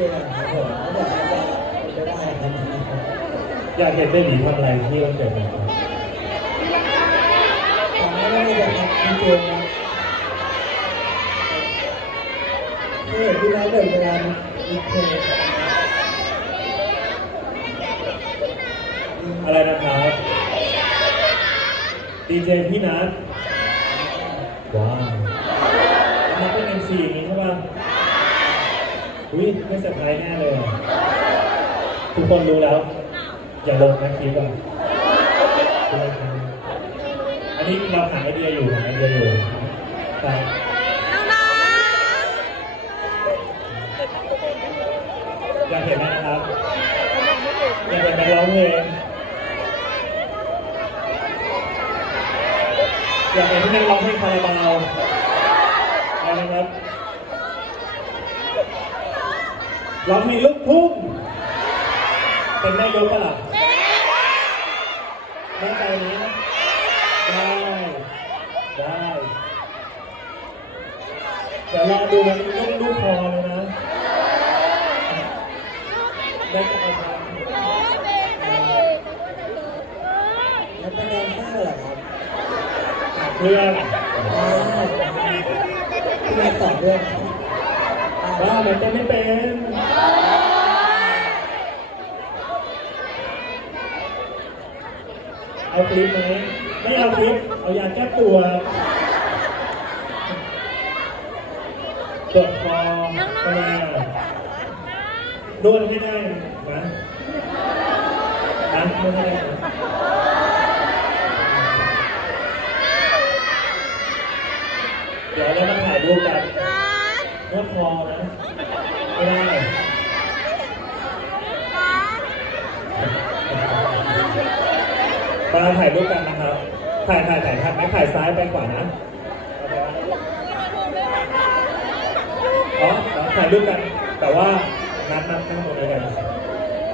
เลยครับผมก็บอกว่าจะได้ครับอยากเห็นเบบีทำอะไรที่วันเกิดองเขาแต่ไม่ได้จะทำจริงๆนะเคยเห็นพี่น้องแบบเวลามีเพลงอะไรนะครับดีเจพี่นัทว้าวอันนี้เป็น MC อย่างนี้ใช่ป่ะ อุ้ยไม่เซอร์ไพรส์แน่เลยอะทุกคนรู้แล้ว อย่าลงนะคลิปอะอันนี้เราหาไอเดียอยู่หาไอเดียอยู่ครับอยากเห็นไหมนะครับอยากเห็นนักร้องเพลงอยากเห็นที่นักร้องเพลงคาราบาวอะไรนะครับร้อง เพลงลูกทุ่งเป็นแม่ยกปะล่ะแน่ใจนะได้ได้เดี๋ยวรอดูมันลูกลูกคอเลยนะได้จะเอาทำแล้วเป็นแดนเซอร์เหรอครับเพื่อนอ่าพี่นายสอนด้วย ว่ามันเต้นไม่เป็นเอาคลิปไหมไม่เอาคลิปเอายาแก้ปวดปวดคอไมอะนวดให้ได้นะนะนวดให้ได้เดี๋ยวเรามาถ่ายรูปกัน โคตรฟอนะไม่ได้มาถ่ายรูปกันนะครับ ถ่ายถ่ายถ่ายถ่ายไม่ถ่ายซ้ายไปขวานะอ๋อถ่ายรูปกัน แต่ว่านัดนัดนั่งตรงนี้กัน